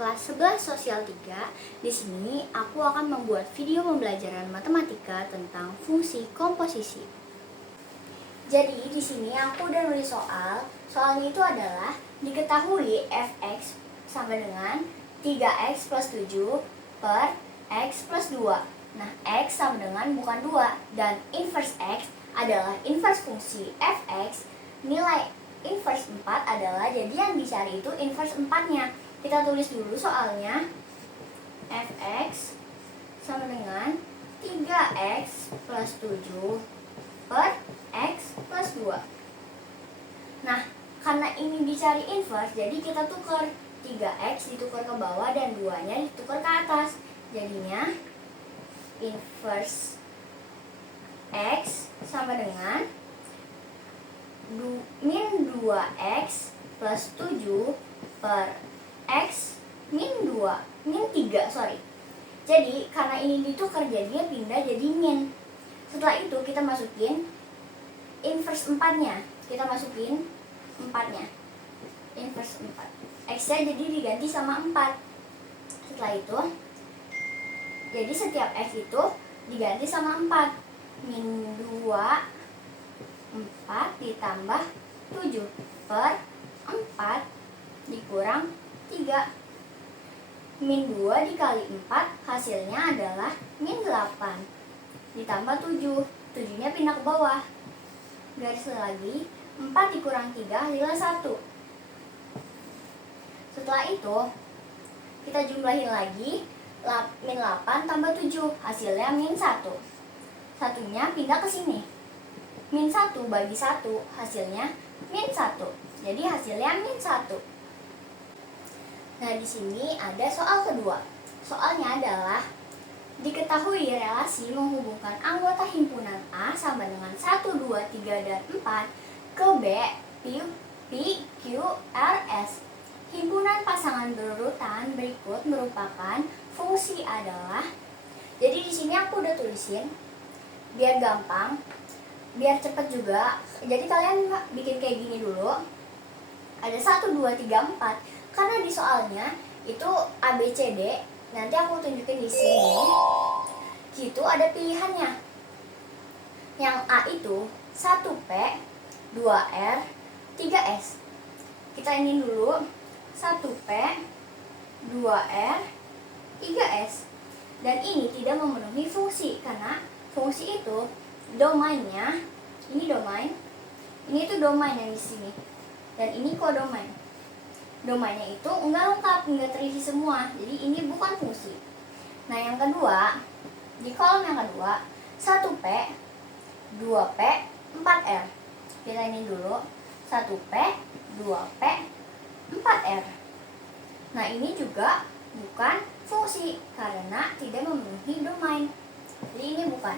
kelas 11 sosial 3. Di sini aku akan membuat video pembelajaran matematika tentang fungsi komposisi. Jadi di sini aku udah nulis soal. Soalnya itu adalah diketahui fx sama dengan 3x plus 7 per x plus 2. Nah, x sama dengan bukan 2 dan inverse x adalah inverse fungsi fx. Nilai inverse 4 adalah, jadi yang dicari itu inverse 4-nya. Kita tulis dulu soalnya. Fx sama dengan 3x plus 7 per x plus 2. Nah, karena ini dicari inverse, jadi kita tukar 3x ditukar ke bawah dan 2-nya ditukar ke atas. Jadinya inverse x sama dengan min 2x plus 7 per x min 3. Jadi karena ini ditukar jadinya pindah jadi min. Setelah itu kita masukin inverse 4-nya. Kita masukin 4-nya. Inverse 4. X-nya jadi diganti sama 4. Setelah itu jadi setiap x itu diganti sama 4. Min 2 4 ditambah 7 per 4 dikurang 3. Min 2 dikali 4 hasilnya adalah min 8 ditambah 7. 7-nya pindah ke bawah. Garis lagi, 4 dikurang 3 hasilnya 1. Setelah itu kita jumlahin lagi, min 8 tambah 7 hasilnya min 1. Satunya pindah ke sini. Min 1 bagi 1 hasilnya min 1. Jadi hasilnya min 1. Nah, di sini ada soal kedua. Soalnya adalah diketahui relasi menghubungkan anggota himpunan A sama dengan 1, 2, 3, dan 4 ke B, P, Q, R, S. Himpunan pasangan berurutan berikut merupakan fungsi adalah. Jadi di sini aku udah tulisin biar gampang, biar cepet juga. Jadi kalian bikin kayak gini dulu. Ada 1, 2, 3, 4. Karena di soalnya itu A, B, C, D. Nanti aku tunjukin di sini. Gitu ada pilihannya. Yang A itu 1P, 2R, 3S. Kita ingin dulu 1P, 2R, 3S. Dan ini tidak memenuhi fungsi karena fungsi itu domainnya, ini domain, ini tuh domain yang di sini, dan ini kodomain. Domainnya itu enggak lengkap, enggak terisi semua, jadi ini bukan fungsi. Nah, yang kedua, di kolom yang kedua 1P, 2P, 4R. Kita ini dulu 1P, 2P, 4R. Nah, ini juga bukan fungsi karena tidak memenuhi domain, jadi ini bukan.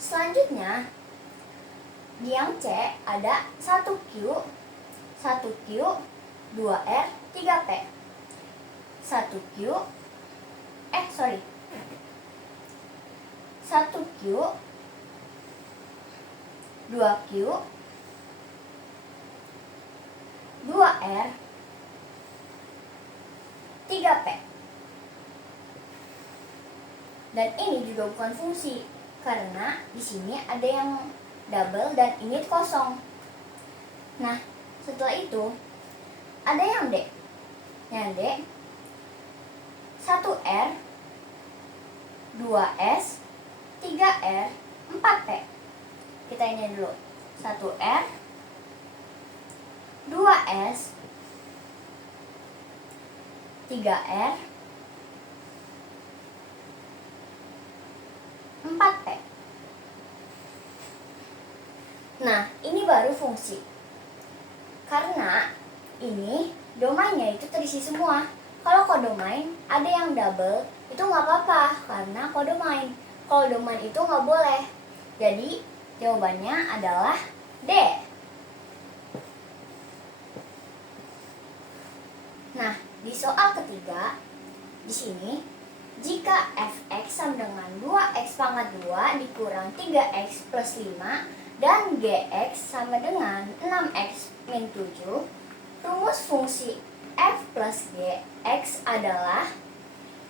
Selanjutnya di yang C ada 1Q, 2R, 3P. 1Q 1Q, 2Q, 2R, 3P. Dan ini juga bukan fungsi karena di sini ada yang double dan ini kosong. Nah, setelah itu ada yang D. Yang D 1R, 2S, 3R, 4P. Kita ini dulu 1R, 2S, 3R, 4P. Nah, ini baru fungsi. Karena ini domainnya itu terisi semua. Kalau kodomain ada yang double, itu nggak apa-apa karena kodomain. Kalau domain itu nggak boleh. Jadi jawabannya adalah D. Nah, di soal ketiga di sini, jika fx sama dengan 2x pangkat 2 dikurang 3x plus 5 dan gx sama dengan 6x min 7, rumus fungsi F plus G X adalah,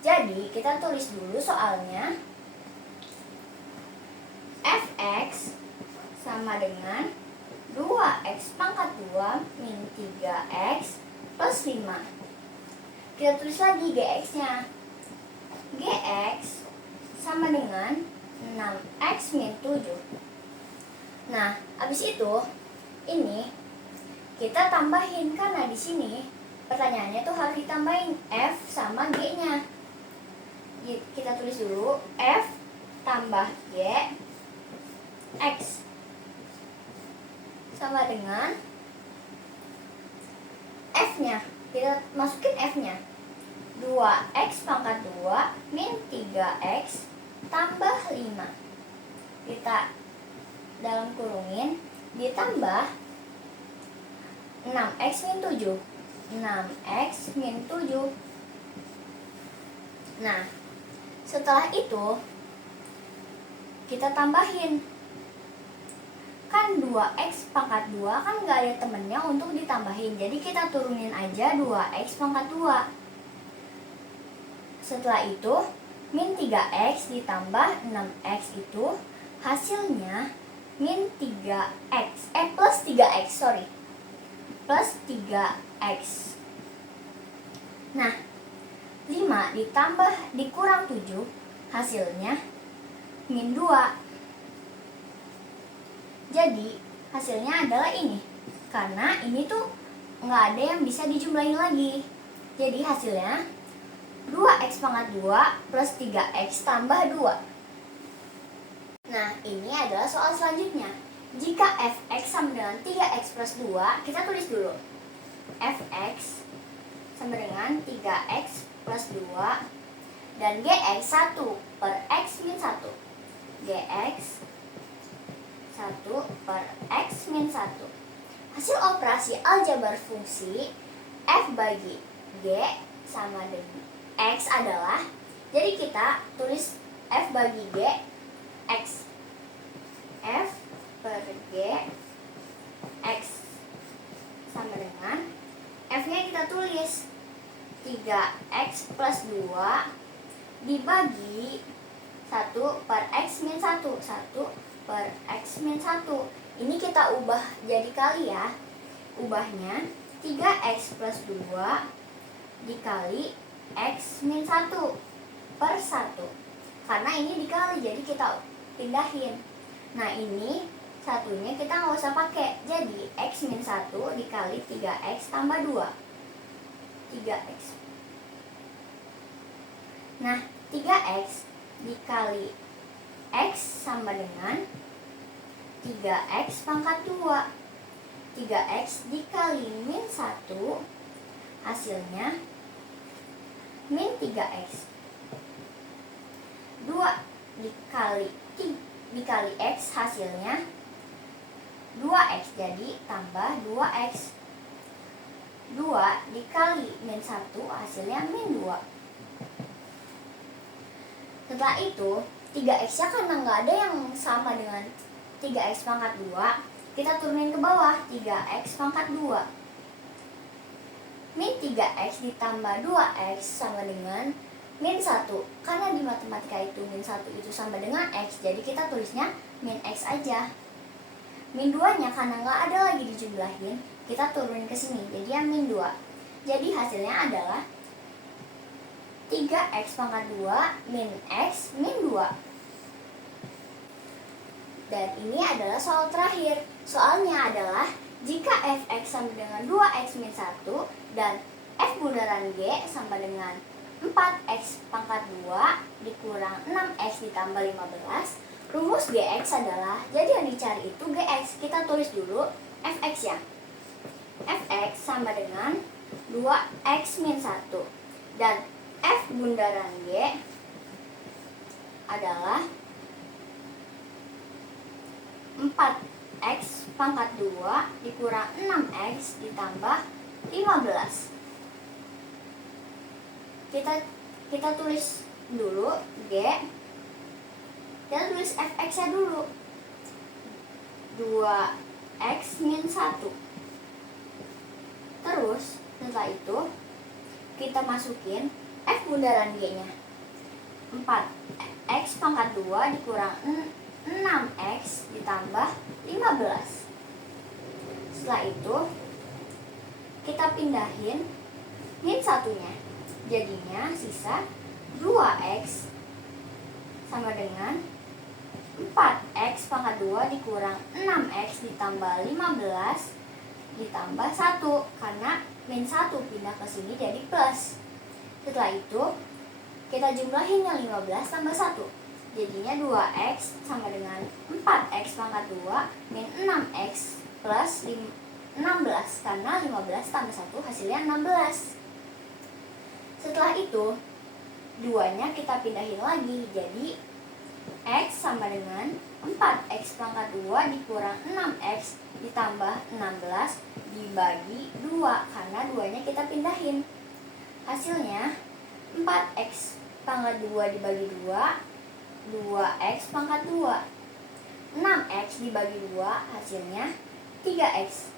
jadi kita tulis dulu soalnya, Fx sama dengan 2x pangkat 2 min 3x plus 5. Kita tulis lagi Gx-nya. Gx sama dengan 6x min 7. Nah, habis itu ini kita tambahin, karena di sini pertanyaannya tuh harus ditambahin F sama G-nya. Kita tulis dulu F tambah G X sama dengan F-nya. Kita masukin F-nya. 2x pangkat 2 min 3x tambah 5. Kita dalam kurungin ditambah 6x min 7. 6x min 7. Nah, setelah itu kita tambahin. Kan 2x pangkat 2 kan nggak ada temennya untuk ditambahin, jadi kita turunin aja 2x pangkat 2. Setelah itu min 3x ditambah 6x itu hasilnya min 3x plus 3x, sorry, plus 3x. Nah, 5 ditambah dikurang 7 hasilnya min 2. Jadi hasilnya adalah ini, karena ini tuh nggak ada yang bisa dijumlahin lagi. Jadi hasilnya 2x pangkat 2 plus 3x tambah 2. Nah, ini adalah soal selanjutnya. Jika fx sama dengan 3x plus 2, kita tulis dulu. Fx sama dengan 3x plus 2 dan gx 1 per x min 1. Gx 1 per x min 1. Hasil operasi aljabar fungsi f bagi g sama dengan x adalah, jadi kita tulis f bagi g x. F per g x sama dengan f-nya kita tulis 3x plus 2 dibagi 1 per x min 1. 1 per x min 1. Ini kita ubah jadi kali ya. Ubahnya 3x plus 2 dikali x min 1 per 1. Karena ini dikali, jadi kita pindahin. Nah, ini satunya kita nggak usah pakai. Jadi x min 1 dikali 3x tambah 2. 3x. Nah, 3x dikali x sama dengan 3x pangkat 2. 3x dikali min 1 hasilnya min 3x. 2 dikali x hasilnya 2x, jadi tambah 2x. 2 dikali min 1 hasilnya min 2. Setelah itu 3x-nya karena nggak ada yang sama dengan 3x pangkat 2, kita turunin ke bawah. 3x pangkat 2 min 3x ditambah 2x sama dengan min 1. Karena di matematika itu min 1 itu sama dengan x, jadi kita tulisnya min x aja. Min 2-nya karena nggak ada lagi dijumlahin, kita turunin ke sini, jadi ya min 2. Jadi hasilnya adalah 3x pangkat 2 min x min 2. Dan ini adalah soal terakhir. Soalnya adalah jika fx sama dengan 2x min 1 dan f bundaran g sama dengan 4x pangkat 2 dikurang 6x ditambah 15, rumus gx adalah, jadi yang dicari itu gx. Kita tulis dulu fx ya. Fx sama dengan 2x min 1 dan f bundaran g adalah 4x pangkat 2 dikurang 6x ditambah 15. Kita tulis dulu g. Kita tulis fx-nya dulu. 2x min 1. Terus setelah itu kita masukin F bundaran G-nya. 4x pangkat 2 dikurang 6x ditambah 15. Setelah itu kita pindahin min satunya. Jadinya sisa 2x sama dengan 4x pangkat 2 dikurang 6x ditambah 15 ditambah 1, karena min 1 pindah ke sini jadi plus. Setelah itu kita jumlahin yang 15 tambah 1. Jadinya 2x sama dengan 4x pangkat 2 min 6x plus 16, karena 15 tambah 1 hasilnya 16. Setelah itu 2-nya kita pindahin lagi, jadi x sama dengan 4x pangkat 2 dikurang 6x ditambah 16 dibagi 2, karena 2-nya kita pindahin. Hasilnya 4x pangkat 2 dibagi 2, 2x pangkat 2. 6x dibagi 2 hasilnya 3x.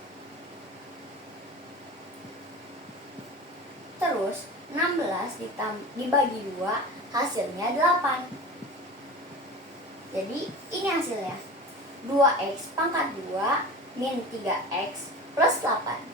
Terus 16 dibagi 2 hasilnya 8. Jadi ini hasilnya 2x pangkat 2 min 3x plus 8.